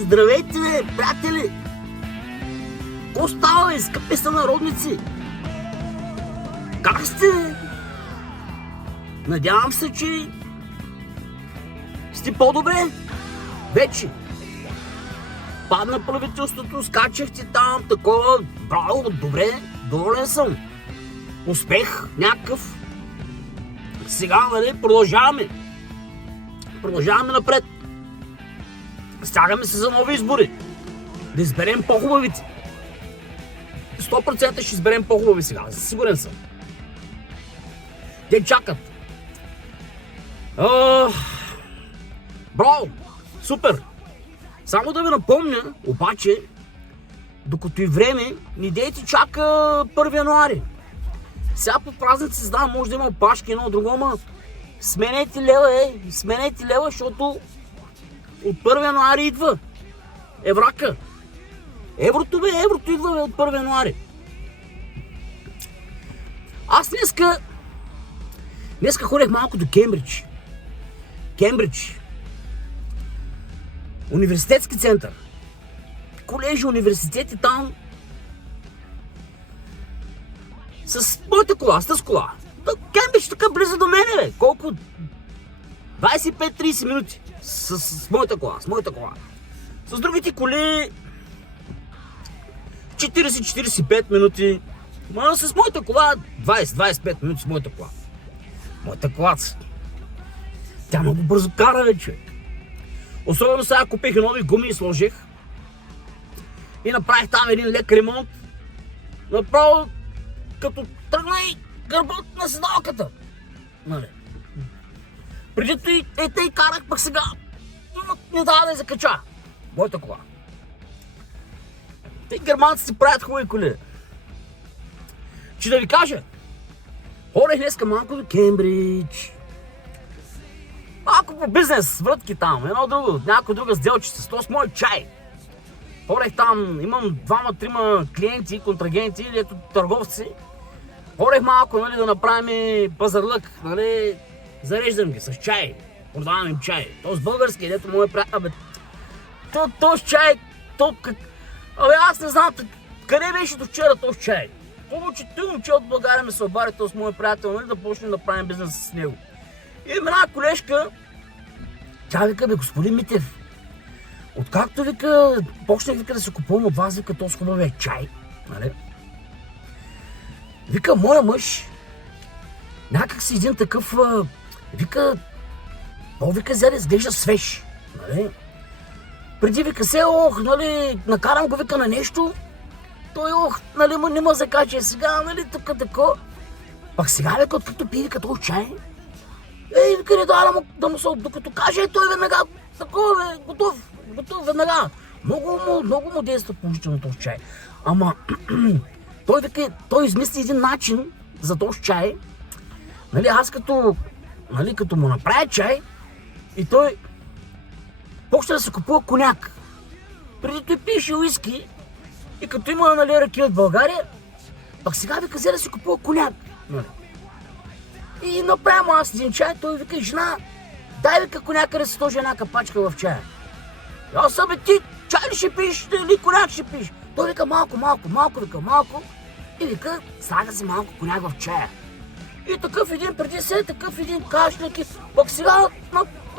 здравейте, бе, приятели! Ко става, бе, скъпи сънародници? Как сте? Надявам се, че сте по-добре. Вече. Падна правителството, скачахте там, такова. Браво, добре, доволен съм. Успех някакъв. Сега, нали, продължаваме. Продължаваме напред. Стягаме се за нови избори. Да изберем по-хубавите. 100% ще изберем по-хубави сега, сигурен съм. Те чакат. Браво! Супер! Само да ви напомня, обаче, докато и време, не дейте чака 1 януари. Сега по празници се може да има опашки едно друго, ама сменете лева, сменете лева, защото от 1 януари идва еврака. Еврото идва, бе, от 1 януари. Аз днеска ходех малко до Кембридж. Университетски център. Колежи, университети там. С моята кола, с кола. Кембридж така близо до мене, бе. Колко? 25-30 минути. С моята кола. С другите коли 40-45 минути. Ма с моята кола 20-25 минути с моята кола. Моята кола. Тя много бързо кара, бе, човек. Особено сега купих нови гуми и сложих. И направих там един лек ремонт. Направо като тръгна и гърбът на седалката. Нали? Предито и тъй карах, пък сега не дава да я закача. Моята кола. Те германците правят хубави коли. Че да ви кажа, ходех днеска малко до Кембридж. Малко по бизнес, врътки там, едно друго, някоя друга сделчица, с мой чай. Ходех там, имам 2-3 клиенти, контрагенти, ето търговци. Ходех малко, нали, да направим пазарлък, нали, зареждам ги с чай, продавам им чай. Този български, дето му е приятел, бе, този чай, абе аз не знам, къде беше до вчера този чай? Хубаво, че той момче от България ме се обади, този мой приятел, нали, да почнем да правим бизнес с него. И една колежка, тя вика, бе, господин Митев, откакто вика, почнах вика да се купувам от вас, вика, този хубавия чай, нали? Вика, моя мъж, някак си един такъв, вика, вика, зеле, изглежда свеж, нали? Преди вика се, нали, накарам го вика на нещо, той, нали, не ме закача сега, нали, тако. Пак сега, вика, откакто пие, вика, този чай, вика, не дава да му се, докато каже, той веднага, такова, готов веднага. Много му действа положително този чай. Ама, той вика, той измисли един начин за този чай, нали, аз като му направя чай, и той почна да се купува коняк. Преди той пиеше уиски, и като има, нали, ракия от България, пак сега вика, взе да се купува коняк. Нали. И направим аз един чай, той вика, жена, дай вика коняка да се сложи една капачка в чая. И аз бе, ти чай ли ще пиеш, или коняк ще пиеш? Той вика, малко. И вика, слага си малко коняк в чая. И такъв един преди се, такъв един кашляк, пък сега,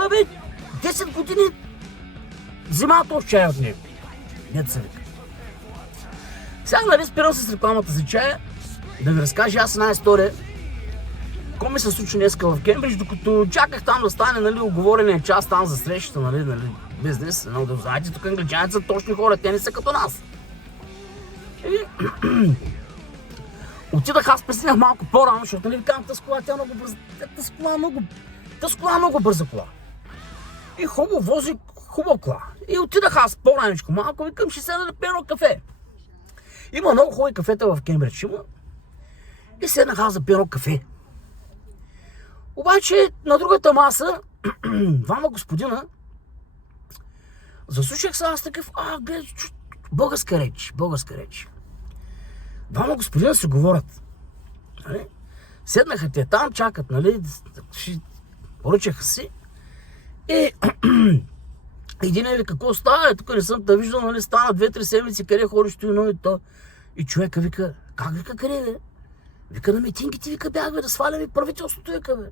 бе, 10 години взима този чай от него. Дето се вика. Сега, нали, спирам се с рекламата за чая, да ви разкажа аз една история. Какво ми се случи днеска в Кембридж, докато чаках там да стане, нали, оговорения час там за срещата, нали, бизнес, но да знаете, тук англичаните са точни хора, те не са като нас. И отидах, аз пристигнах малко по-рано, защото, нали, викам, тази кола, тя много бърза, тази кола е много бърза кола. И хубаво вози, хубава кола. И отидах аз по-раничко малко, викам, ще седна да пия едно кафе. Има много хубави кафета в Кембридж, има. И седнах аз да пия едно кафе. Обаче на другата маса, двама господина, заслушах се аз такъв, гледай, българска реч. Двама господина се говорят. Нали? Седнаха те там, чакат, нали, поръчаха си. И Един вика, какво става? Тук не съм те виждал, нали, стана 2-3 седмици, къде ходиш той, но и то. И човека вика, как вика, къде бе? Вика, на митингите, вика, бях, да сваляме правителството, вика, бе.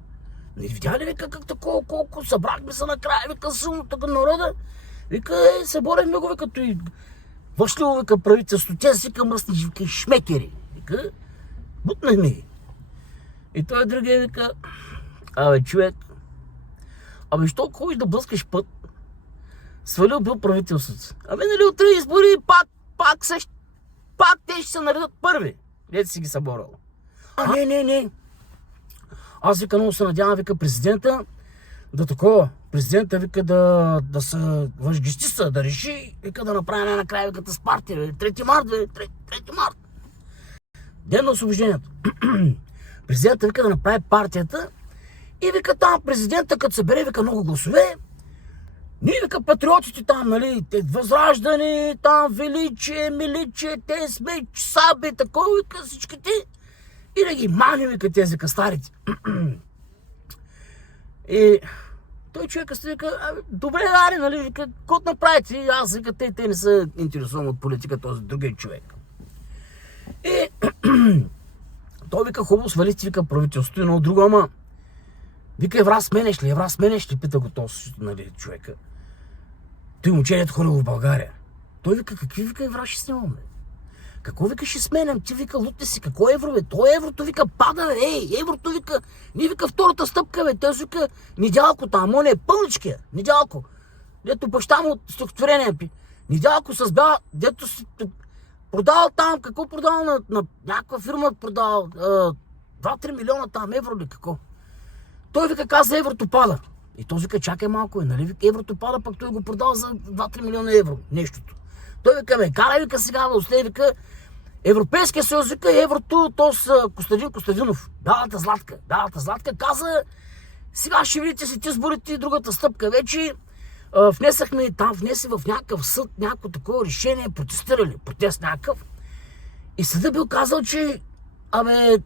Не видя ли, вика, как такова, колко събрахме се накрая, вика, силното към народа. Вика, се борехме го, вика, той въшливо, вика, правителство. Те си вика, мръсни, вика, шмекери. Вика, бутнахме ги. И той другия вика, човек, що ходиш да блъскаш път? Свалил бил правителството. Нали утре избори, пак те ще се наредят първи. Дете си ги съборал. Не. Аз вика, много се надявам, вика, президента да такова. Президента вика да се възгистиса, да реши, вика да направи най-накрая, вика, с партия. 3 март, 3 март. Ден на освобождението. Президента вика да направи партията и вика там президента, като събере, вика, много гласове. Ние, вика, патриотите там, нали, Възраждане, там, Величие, Миличие, те сме, Саби, такова, вика, всичките. И да ги мани, вика, тези старите. И той човека си вика, добре, аре, нали, вика, кот направите? Аз, вика, те не се интересувам от политика, този другия човек. И той вика, хубаво свалисти, вика, правителството и едно друго, ама вика, евра сменеш ли, пита го този, нали, човека. Той момчението ходил в България. Той вика, какви, вика, евра ще снимам, бе? Какво, вика, ще сменям? Ти, вика, лутне си, какво евро, бе? То еврото, вика, пада, бе, еврото, вика, ние, вика, втората стъпка, бе, той, вика, Недялко там, он е пълничкия, Недялко. Дето баща му от стихотворение пи. Недялко с бял, дето си продавал там, какво продавал на някаква фирма, продавал 2-3 милиона там евро ли, какво? Той, вика, каза, еврото пада. И този вика, чакай малко, нали, вика, еврото пада, пък той го продава за 2-3 милиона евро, нещото. Той вика, бе, карай, вика, сега, бе, вика, Европейския съюз, вика, еврото, то с Костадин Костадинов, бялата златка, каза, сега ще видите след изборите и другата стъпка. Вече внесе в някакъв съд, някакво такова решение, протестирали, протест някакъв. И съдът бил казал, че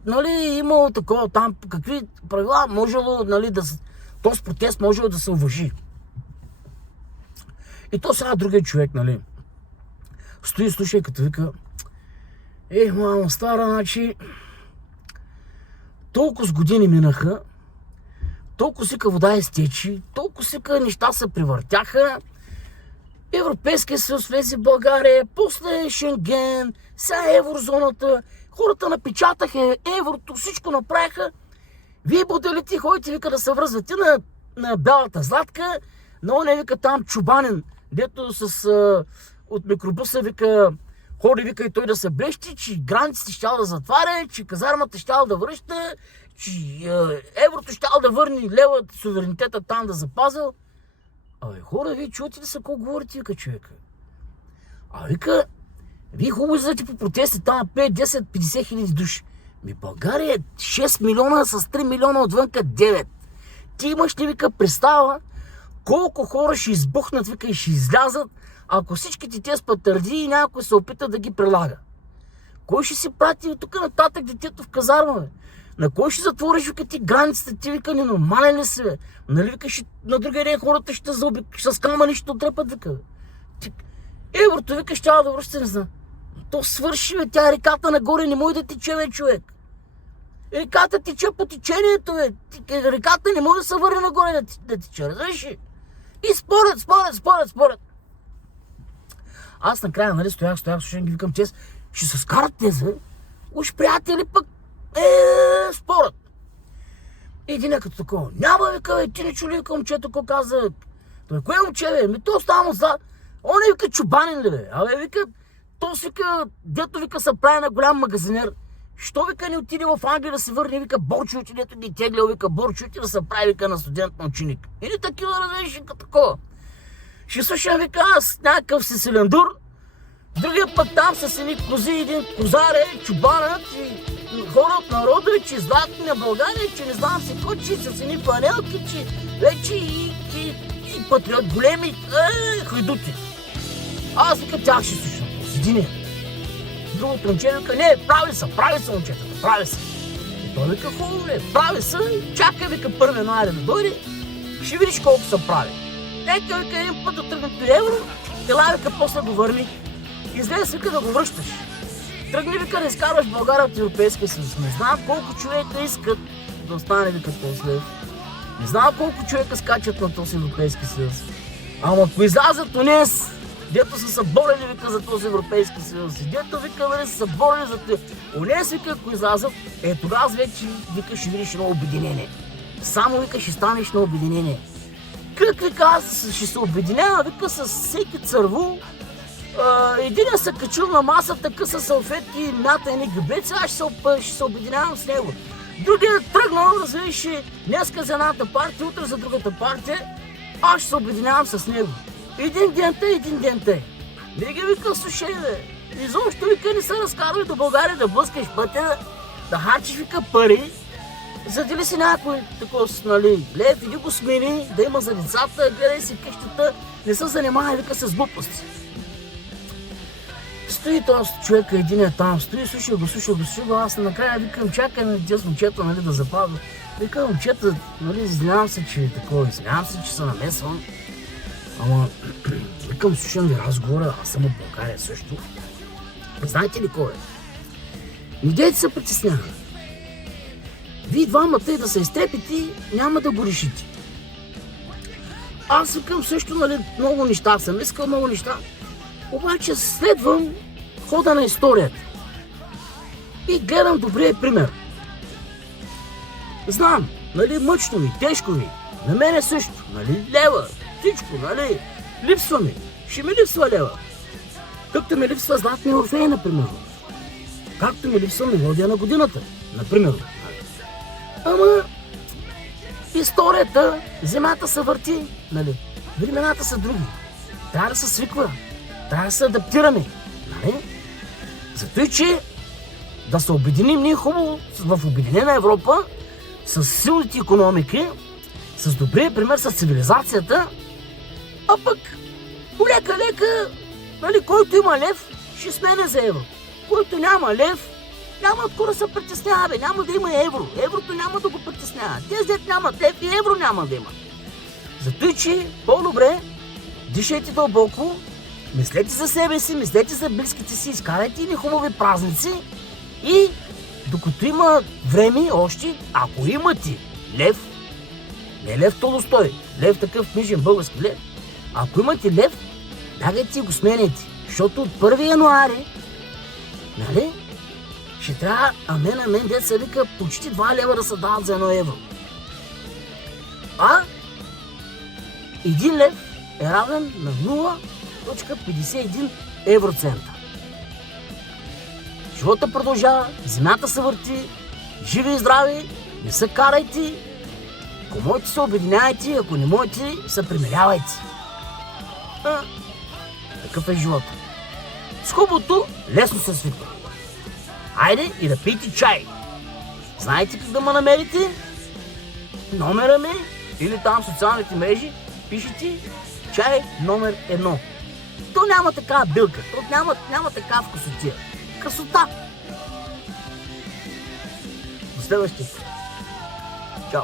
нали, имало такова там, какви правила, можело, нали, този протест можело да се уважи. И то сега другия човек, нали, стои и слуша, като вика, мамо, стара, значи, толкова с години минаха, толкова сика вода изтечи, толкова сика неща се превъртяха, Европейския съюз влезе в България, после Шенген, сега еврозоната, хората напечатаха еврото, всичко направиха. Вие моделите ходите, вика, да се връзвате на бялата златка, но он вика, там Чубанин, дето от микробуса, вика, ходи, вика, и той да се блещи, че границите щял да затваря, че казармата щял да връща, че еврото щял да върне лева суверенитета там да запазил. Хора, вие чувате ли са какво говорите, вика, човека? Вика, вие хубаво излизате по протести там 5, 10, 50 хиляди души. България е 6 милиона с 3 милиона отвънка 9. Ти имаш ли, вика, представа колко хора ще избухнат, вика, и ще излязат, ако всичките тези патърди и някой се опита да ги прилага? Кой ще си прати от тук нататък детето в казарма, бе? На кой ще затвориш, вика, ти границите? Ти, вика, ненормален ли си, бе? Нали, вика, на другия ден хората ще с камъни ще отрепат, вика, бе. Еврото, вика, ще да връща, не знам. То свърши, бе, тя реката нагоре не може да тече, бе, човек. Реката тече по течението, бе. Реката не може да се върне нагоре да тече, разбираш ли? И според. Аз накрая, нали, стоях, слушам ги, викам, че ще се скарат тези, бе. Уж приятели пък, спорът. Един като такова, няма, вика, бе, ти не чули, вика, момчето, какво каза. Той, кое момче, бе? То става за... Он е, вика, Чубанин ли, бе? Вика, то си, вика, дето, вика, се прави на голям магазинер. Що, вика, не отиде в Англия да се върне, вика, Борчович, дето ги теглял, вика, Борчович, да се прави, вика, на студент на ученик. Или такива, разреши, като такова. Ще слушам, вика, аз някакъв си силендур, другия път там с едни кози, един козаре, чубанът и хора от народа, че златни на България, че не знам си какво, че с едни фанелки, че вече и патриот големи, хайдути. Аз, вика, тях ще слушам, с единия. Другото момче вика, не, прави са момчетата, прави са. И той вика, хубаво, прави са, чакай, вика, 1 януари да дойде, ще видиш колко са прави. Нека вика един път да тръгне до евро, ела вика после го върни. Излезе вика да го връщаш. Тръгни вика да изкарваш България от Европейския съюз. Не знам колко човека искат да остане вика този лев. Не знам колко човека скачат на този Европейски съюз. Ама ако излязат унес, дето са се борили вика за този Европейски съюз, и дето вика нали са се борили за това. Унес вика ако излязат, тогава вече вика ще видиш едно обединение. Само вика ще станеш на обединение. Как вика аз ще се обединява вика с всеки църво. Единият се качил на масата, къса салфетки, мята едни гъбеци, аз ще се обединявам с него. Другият тръгнал, разбираш, днеска за едната партия, утре за другата партия, аз ще се обединявам с него. Един ден те. Не ги вика, слушай бе, изобщо вика не се разкарвай до България да блъскаш пътя, да харчиш вика пари, задели си някой таков, нали, лев, иди го смени, да има за децата, гледай си къщата, не се занимава вика с глупости. Стои този човек, един там, стои, слушай го, аз накрая викам, чакай на тези момчета, нали, да запазва. Викам, момчета, нали, извинявам се, че е такова, извинявам се, че се намесвам. Ама, викам, слушам ви разговора, аз съм от България също. Знаете ли кой е? Не дейте се притеснява. Вие двамата и да се изтрепите, няма да го решите. Аз викам също, нали, много неща, съм искал много неща. Обаче следвам хода на историята и гледам добрия пример. Знам, нали, мъчно ми, тежко ми, на мене също, нали, лева, всичко, нали, липсва ми, ще ми липсва лева. Както ми липсва Златния Орфей, например. Както ми липсва Мелодия на годината, например. Ама историята, земята се върти, нали, времената са други. Трябва да се свиква. Трябва да се адаптираме. Нали? Зато и че да се обединим ние хубаво в Обединена Европа с силните икономики, с добрия пример с цивилизацията, а пък лека, нали, който има лев, ще смене за евро. Който няма лев, няма откъде да се притеснява, бе, няма да има евро. Еврото няма да го притеснява. Тези дет нямат лев и евро няма да има. Зато и че по-добре дишайте дълбоко, мислете за себе си, мислете за близките си, изкарайте ни хубави празници и докато има време още, ако имате лев, не лев Толстой, лев такъв книжен български лев, ако имате лев, бягайте и го сменяйте, защото от 1 януари, нали, ще трябва, амен, деца вика, почти 2 лева да се дават за 1 евро. А 1 лев е равен на 0,51 евроцента. Живота продължава, земята се върти, живи и здрави, не се карайте, ако можете се обединяйте, ако не можете се примирявайте. Такъв е живота. С хубавото лесно се свиква. Айде и да пийте чай. Знаете как да ме намерите? Номера ми или там в социалните мрежи пишете чай номер 1. То няма такава билка, то няма такава вкусотия. Красота! До следващия. Чао!